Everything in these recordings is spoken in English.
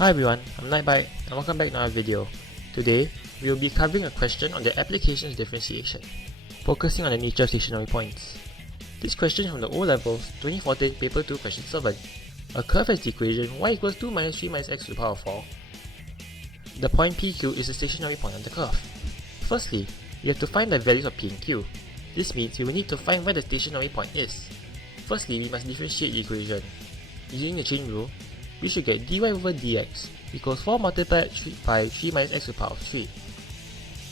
Hi everyone, I'm Nightbite and welcome back to another video. Today, we will be covering a question on the application of differentiation, focusing on the nature of stationary points. This question is from the O-Levels 2014 Paper 2 Question 7. A curve has the equation y equals 2 minus 3 minus x to the power of 4. The point PQ is the stationary point on the curve. Firstly, we have to find the values of P and Q. This means we will need to find where the stationary point is. Firstly, we must differentiate the equation. Using the chain rule, we should get dy over dx equals 4 multiplied by 3 minus x to the power of 3.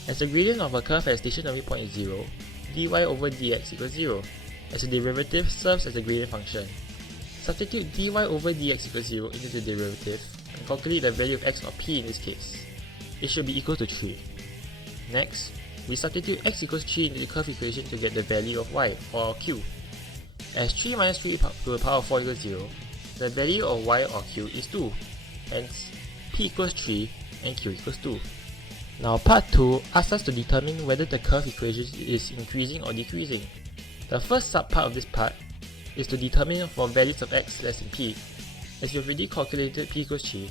As the gradient of a curve at a stationary point is 0, dy over dx equals 0, as the derivative serves as a gradient function. Substitute dy over dx equals 0 into the derivative and calculate the value of x or p in this case. It should be equal to 3. Next, we substitute x equals 3 into the curve equation to get the value of y, or q. As 3 minus 3 to the power of 4 equals 0, the value of y or q is 2, hence p equals 3 and q equals 2. Now part 2 asks us to determine whether the curve equation is increasing or decreasing. The first subpart of this part is to determine for values of x less than p, as we have already calculated p equals 3,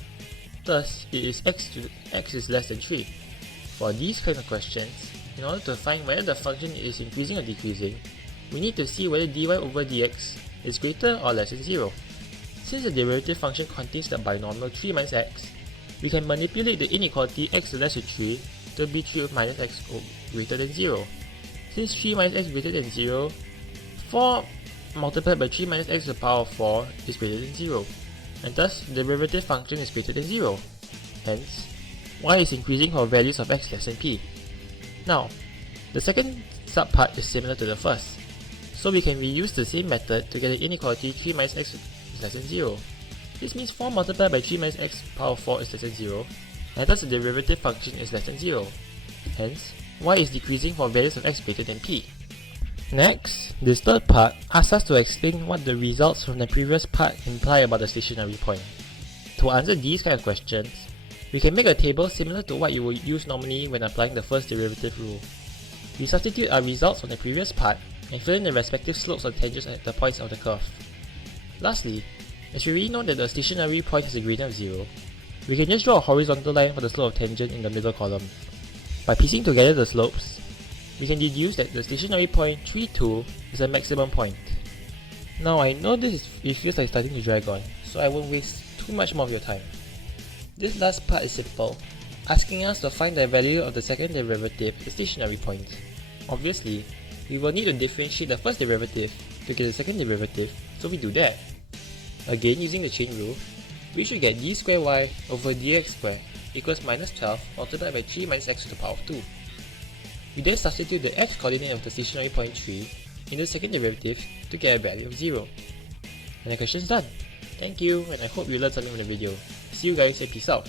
thus it is x is less than 3. For these kind of questions, in order to find whether the function is increasing or decreasing, we need to see whether dy over dx is greater or less than 0. Since the derivative function contains the binomial 3 minus x, we can manipulate the inequality x less than 3 to be 3 minus x greater than 0. Since 3 minus x greater than 0, 4 multiplied by 3 minus x to the power of 4 is greater than 0, and thus the derivative function is greater than 0. Hence, y is increasing for values of x less than p. Now, the second subpart is similar to the first, so we can reuse the same method to get the inequality 3 minus x is less than 0. This means 4 multiplied by 3 minus x power of 4 is less than 0, and thus the derivative function is less than 0. Hence, y is decreasing for values of x greater than p. Next, this third part asks us to explain what the results from the previous part imply about the stationary point. To answer these kind of questions, we can make a table similar to what you would use normally when applying the first derivative rule. We substitute our results from the previous part and fill in the respective slopes or tangents at the points of the curve. Lastly, as we already know that the stationary point has a gradient of 0, we can just draw a horizontal line for the slope of tangent in the middle column. By piecing together the slopes, we can deduce that the stationary point 3, 2 is a maximum point. Now I know it feels like starting to drag on, so I won't waste too much more of your time. This last part is simple, asking us to find the value of the second derivative at the stationary point. Obviously, we will need to differentiate the first derivative to get the second derivative, so we do that. Again, using the chain rule, we should get d square y over dx squared equals minus 12 multiplied by 3 minus x to the power of 2. We then substitute the x coordinate of the stationary point 3 in the second derivative to get a value of 0. And the question is done. Thank you, and I hope you learned something from the video. See you guys and peace out.